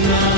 పేదల సమ్మతం చంద్రన్న